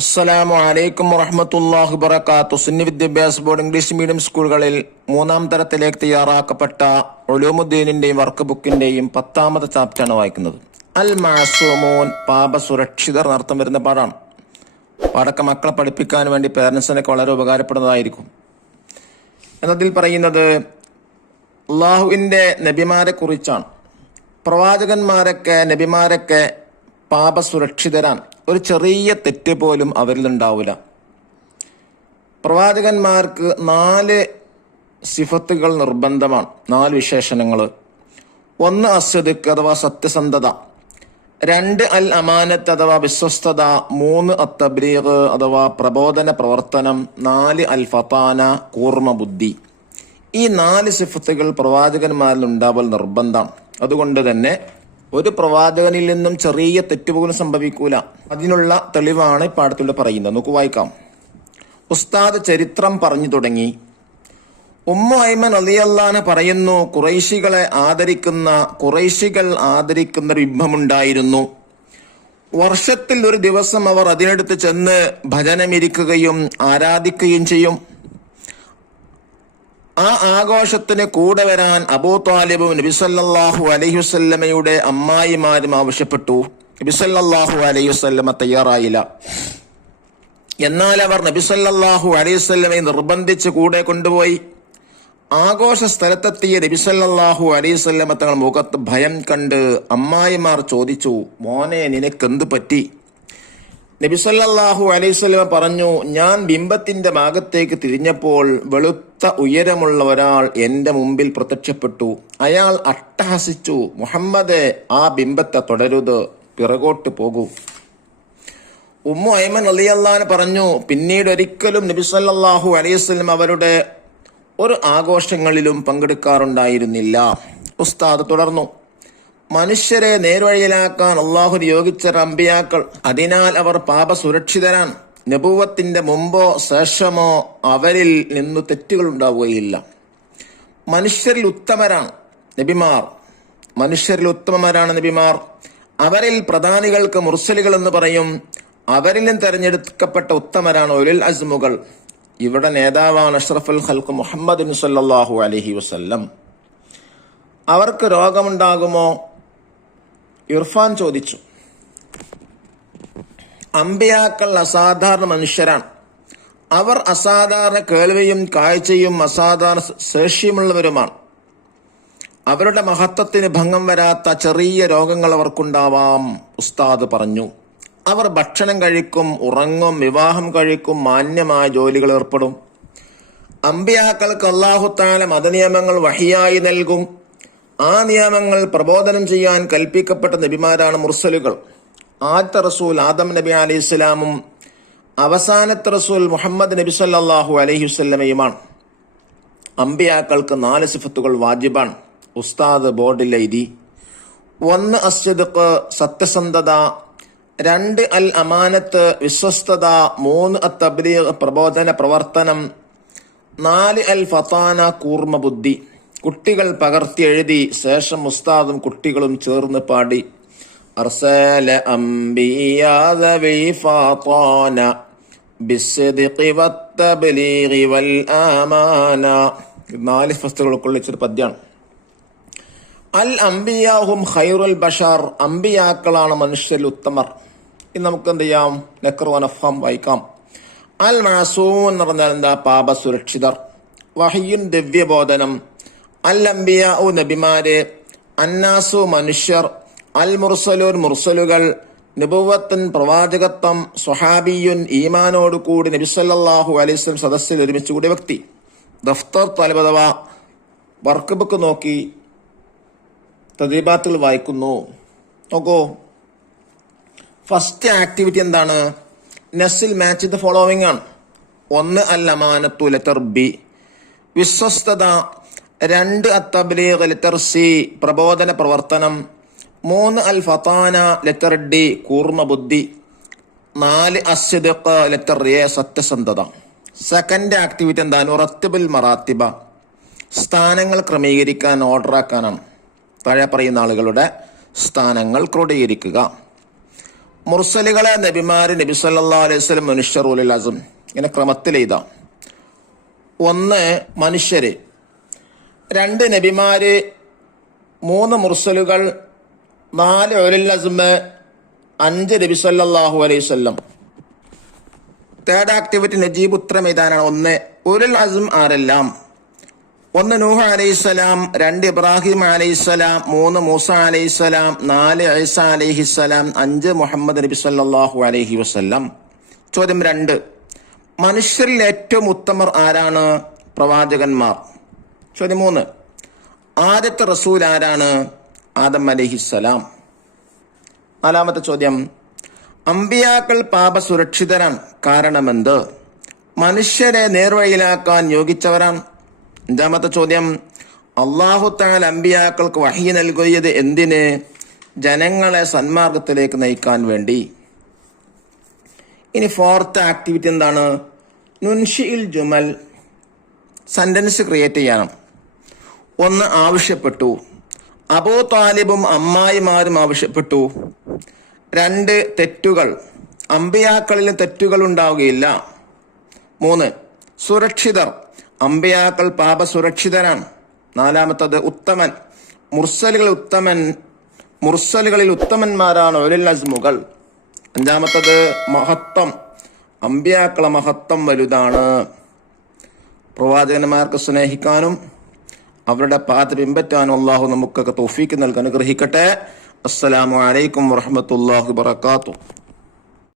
അസ്സലാമു അലൈക്കും വറഹ്മത്തുള്ളാഹി വബറകാതുഹു. സുന്നി വിദ്യാഭ്യാസ ബോർഡ് ഇംഗ്ലീഷ് മീഡിയം സ്കൂളുകളിൽ 3-ാം തരത്തിലേക്ക് തയ്യാറാക്കപ്പെട്ട ഉലൂമുദ്ദീനിന്റെയും വർക്ക് ബുക്കിന്റെയും 10-ാമത്തെ ചാപ്റ്ററാണ് വായിക്കുന്നത്. അൽ മഅസൂമൂൻ, പാപസുരക്ഷിതർ എന്നർത്ഥം വരുന്ന പാഠാണ്. പാഠമൊക്കെ മക്കളെ പഠിപ്പിക്കാൻ വേണ്ടി പേരൻസിനൊക്കെ വളരെ ഉപകാരപ്പെടുന്നതായിരിക്കും. എന്നതിൽ പറയുന്നത് അള്ളാഹുവിന്റെ നബിമാരെ കുറിച്ചാണ്. നബിമാരൊക്കെ പാപസുരക്ഷിതരാണ്. ഒരു ചെറിയ തെറ്റ് പോലും അവരിൽ ഉണ്ടാവില്ല. പ്രവാചകന്മാർക്ക് 4 സിഫത്തുകൾ നിർബന്ധമാണ്, 4 വിശേഷണങ്ങൾ. 1 അസ്സദിഖ് അഥവാ സത്യസന്ധത, 2 അൽ അമാനത്ത് അഥവാ വിശ്വസ്തത, 3 അത്തബ്ലീഗ് അഥവാ പ്രബോധന പ്രവർത്തനം, 4 അൽ ഫതാന കൂർമ്മ ബുദ്ധി. ഈ 4 സിഫത്തുകൾ പ്രവാചകന്മാരിൽ ഉണ്ടാവൽ നിർബന്ധമാണ്. അതുകൊണ്ട് തന്നെ ഒരു പ്രവാചകനിൽ നിന്നും ചെറിയ തെറ്റ് പോലും സംഭവിക്കൂല. അതിനുള്ള തെളിവാണ് ഈ പാഠത്തിലൂടെ പറയുന്നത്. നമുക്ക് വായിക്കാം. ഉസ്താദ് ചരിത്രം പറഞ്ഞു തുടങ്ങി. ഉമ്മു ഐമൻ റളിയല്ലാഹു അൻഹ പറയുന്നു, ഖുറൈശികൾ ആദരിക്കുന്ന ഒരു യുദ്ധമുണ്ടായിരുന്നു. വർഷത്തിൽ ഒരു ദിവസം അവർ അതിനടുത്ത് ചെന്ന് ഭജനമിരിക്കുകയും ആരാധിക്കുകയും ചെയ്യും. ആ ആഘോഷത്തിന് കൂടെ വരാൻ അബൂ ത്വാലിബും നബി സല്ലല്ലാഹു അലൈഹി വസല്ലമയുടെ അമ്മായിമാരും ആവശ്യപ്പെട്ടു. നബി സല്ലല്ലാഹു അലൈഹി വസല്ലമ തയ്യാറായില്ല. എന്നാൽ അവർ നബി സല്ലല്ലാഹു അലൈഹി വസല്ലമയെ നിർബന്ധിച്ച് കൂടെ കൊണ്ടുപോയി. ആഘോഷ സ്ഥലത്തെത്തിയ നബി സല്ലല്ലാഹു അലൈഹി വസല്ലമ തങ്ങൾ മുഖത്ത് ഭയം കണ്ട് അമ്മായിമാർ ചോദിച്ചു, മോനെ നിനക്കെന്ത് പറ്റി? നബി സല്ലല്ലാഹു അലൈഹി വസല്ലമ പറഞ്ഞു, ഞാൻ ബിംബത്തിന്റെ ഭാഗത്തേക്ക് തിരിഞ്ഞപ്പോൾ വെളുത്ത ഉയരമുള്ള ഒരാൾ എന്റെ മുമ്പിൽ പ്രത്യക്ഷപ്പെട്ടു. അയാൾ അട്ടഹസിച്ചു, മുഹമ്മദ്, ആ ബിംബത്തെ തുടരുത്, പിറകോട്ട് പോകൂ. ഉമ്മു ഐമൻ റളിയല്ലാഹു അൻഹ പറഞ്ഞു, പിന്നീട് ഒരിക്കലും നബി സല്ലല്ലാഹു അലൈഹി വസല്ലം അവരുടെ ഒരു ആഘോഷങ്ങളിലും പങ്കെടുക്കാറുണ്ടായിരുന്നില്ല. ഉസ്താദ് തുടർന്നു, മനുഷ്യരെ നേർവഴിയിലാക്കാൻ അള്ളാഹു നിയോഗിച്ച അമ്പിയാക്കൾ, അതിനാൽ അവർ പാപസുരക്ഷിതരാണ്. നബുവത്തിന്റെ മുമ്പോ ശേഷമോ അവരിൽ നിന്ന് തെറ്റുകൾ ഉണ്ടാവുകയില്ല. മനുഷ്യരിൽ ഉത്തമരാണ് നബിമാർ. അവരിൽ പ്രധാനികൾക്ക് മുർസലുകൾ എന്ന് പറയും. അവരിലും തെരഞ്ഞെടുക്കപ്പെട്ട ഉത്തമരാണ് ഉലുൽ അസ്മുകൾ. ഇവിടെ നേതാവാണ് അഷ്റഫുൽ ഖൽഖ് മുഹമ്മദ് സല്ലല്ലാഹു അലൈഹി വസല്ലം. അവർക്ക് രോഗമുണ്ടാകുമോ? ഇർഫാൻ ചോദിച്ചു. അമ്പിയാക്കൾ അസാധാരണ മനുഷ്യരാണ്. അവർ അസാധാരണ കേൾവിയും കാഴ്ചയും അസാധാരണ ശേഷിയുമുള്ളവരുമാണ്. അവരുടെ മഹത്വത്തിന് ഭംഗം വരാത്ത ചെറിയ രോഗങ്ങൾ അവർക്കുണ്ടാവാം. ഉസ്താദ് പറഞ്ഞു, അവർ ഭക്ഷണം കഴിക്കും, ഉറങ്ങും, വിവാഹം കഴിക്കും, മാന്യമായ ജോലികൾ ഏർപ്പെടും. അമ്പിയാക്കൾക്ക് അല്ലാഹു തആല മതനിയമങ്ങൾ വഹിയായി നൽകും. ആ നിയമങ്ങൾ പ്രബോധനം ചെയ്യാൻ കൽപ്പിക്കപ്പെട്ട നബിമാരാണ് മുർസലുകൾ. ആദ്യത്തെ റസൂൽ ആദം നബി അലൈഹി സ്വലാമും അവസാനത്തെ റസൂൽ മുഹമ്മദ് നബി സല്ലല്ലാഹു അലൈഹി വസല്ലമയുമാണ്. അമ്പിയാക്കൾക്ക് 4 സിഫത്തുകൾ വാജിബാണ്. ഉസ്താദ് ബോർഡിൽ എഴുതി. 1 അസ്സദിഖ് സത്യസന്ധത, 2 അൽ അമാനത്ത് വിശ്വസ്തത, 3 അത്തബ്ലീഗ് പ്രബോധന പ്രവർത്തനം, 4 അൽ ഫതാന കൂർമ്മ ബുദ്ധി. കുട്ടികൾ പകർത്തി എഴുതി. ശേഷം ഉസ്താദും കുട്ടികളും ചേർന്ന് പാടി. അർസല അംബിയാ ദവി ഫാതാന ബിസ്സദിഖി വത്തബ്ലീഗി വൽ ആമാന. 4 ഫസ്തുകൾക്കുള്ള ഇച്ചിരി പദ്യമാണ്. അൽ അംബിയാഹും ഖൈറുൽ ബഷർ, അംബിയാക്കളാണ് മനുഷ്യരിൽ ഉത്തമർ. ഇനി നമുക്ക് എന്ത് ചെയ്യാം? നഖ്റു വനഫ്ഹം വായിക്കാം. അൽ മഅസൂൻ എന്ന് പറഞ്ഞാൽ എന്താ? പാപസുരക്ഷിതർ. വഹയ്യുൻ ദിവ്യബോധനം. അൽ അംബിയാഉ നബിമാര്, അന്നാസു മനുഷ്യർ, അൽ മുർസലൂൻ മുർസലുകൾ, നബുവത്തുൻ പ്രവാചകത്വം, സ്വഹാബിയുൻ ഈമാനോട് കൂടി നബി സല്ലല്ലാഹു അലൈഹി വസല്ലം സദസ്സിൽ ഒരുമിച്ച് കൂടിയ വ്യക്തി. ദഫ്തർ തലബ് അഥവാ വർക്ക് ബുക്ക് നോക്കി തദ്രീബാത്തുകൾ വായിക്കുന്നു. നോക്കൂ, ഫസ്റ്റ് ആക്ടിവിറ്റി എന്താണ്? നസിൽ മാച്ച് ദ ഫോളോവിംഗ് ആണ്. 1 അൽ അമാനത്തു ലെറ്റർ ബി, വിശ്വസ്തത. 2 അത്തബ്ലീഗ് ലെറ്റർ സി, പ്രബോധന പ്രവർത്തനം. 3 അൽ ഫതാന ലെറ്റർ ഡി, കൂർമ്മ ബുദ്ധി. 4 അസ്സദിഖ് ലെറ്റർ എ, സത്യസന്ധത. സെക്കൻഡ് ആക്ടിവിറ്റി എന്താണ്? ഉറത്തിബുൽ മറാത്തിബ, സ്ഥാനങ്ങൾ ക്രമീകരിക്കാൻ, ഓർഡറാക്കാനാണ്. താഴെ പറയുന്ന ആളുകളുടെ സ്ഥാനങ്ങൾ ക്രോഡീകരിക്കുക. മുർസലുകളെ നബിമാര്, നബി സല്ലല്ലാഹു അലൈഹി വസല്ലം, മനുഷ്യർ, ഉലുൽ അസ്ം, ഇങ്ങനെ ക്രമത്തിൽ എഴുതാം. 1 മനുഷ്യര്, 2 നബിമാര്, 3 മുർസലുകൾ, 4 ഉലുൽ അസ്ം, 5 നബി സല്ലല്ലാഹു അലൈഹി വസല്ലം. തേർഡ് ആക്ടിവിറ്റി നജീബ് ഉത്തരം എഴുതാനാണ്. 1 ഉലുൽ അസ്ം ആരെല്ലാം? 1 നൂഹ് അലൈഹിസ്സലാം, 2 ഇബ്രാഹിം അലൈഹിസ്സലാം, 3 മൂസ അലൈഹിസ്സലാം, 4 ഈസ അലൈഹിസ്സലാം, 5 മുഹമ്മദ് നബി സല്ലല്ലാഹു അലൈഹി വസല്ലം. ചോദ്യം 2, മനുഷ്യരിൽ ഏറ്റവും ഉത്തമർ ആരാണ്? പ്രവാചകന്മാർ. ചോദ്യം 3, ആദ്യത്തെ റസൂൽ ആരാണ്? ആദം അലൈഹിസ്സലാം. 4ാമത്തെ ചോദ്യം, അമ്പിയാക്കൾ പാപസുരക്ഷിതരാണ്, കാരണമെന്ത്? മനുഷ്യരെ നേർവഴിയിലാക്കാൻ യോഗ്യച്ചവരാണ്. 5ാമത്തെ ചോദ്യം, അല്ലാഹു തആല അമ്പിയാക്കൾക്ക് വഹി നൽകിയത് എന്തിന്? ജനങ്ങളെ സന്മാർഗത്തിലേക്ക് നയിക്കാൻ വേണ്ടി. ഇനി 4th ആക്ടിവിറ്റി എന്താണ്? നുൻഷിഇൽ ജുമൽ, സെന്റൻസ് ക്രിയേറ്റ് ചെയ്യണം. 1 ആവശ്യപ്പെട്ടു, അബൂ താലിബും അമ്മായിമാരും ആവശ്യപ്പെട്ടു. 2 തെറ്റുകൾ, അമ്പിയാക്കളിൽ തെറ്റുകൾ ഉണ്ടാവുകയില്ല. 3 സുരക്ഷിതർ, അമ്പിയാക്കൾ പാപസുരക്ഷിതരാണ്. 4ാമത്തത് ഉത്തമൻ, മുർസലുകളിൽ ഉത്തമന്മാരാണ് ഉലുൽ അസ്മുകൾ. 5ാമത്തത് മഹത്വം, അമ്പിയാക്കളെ മഹത്വം വലുതാണ്. പ്രവാചകന്മാർക്ക് സ്നേഹിക്കാനും അവരുടെ പാത പിൻപറ്റാനും അള്ളാഹു നമുക്കൊക്കെ തൗഫീക്ക് നൽകാൻ അനുഗ്രഹിക്കട്ടെ. അസ്സലാമു അലൈക്കും വറഹ്മത്തുള്ളാഹി വബറകാതുഹു.